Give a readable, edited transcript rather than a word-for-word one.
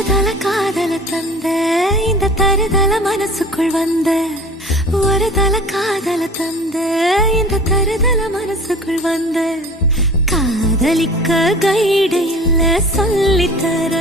தருதல காதல தந்த இந்த தருதல மனசுக்குள் வந்த ஒரு தல காதல தந்த இந்த தருதல மனசுக்குள் வந்த காதலிக்க கைடு இல்ல சொல்லித்தர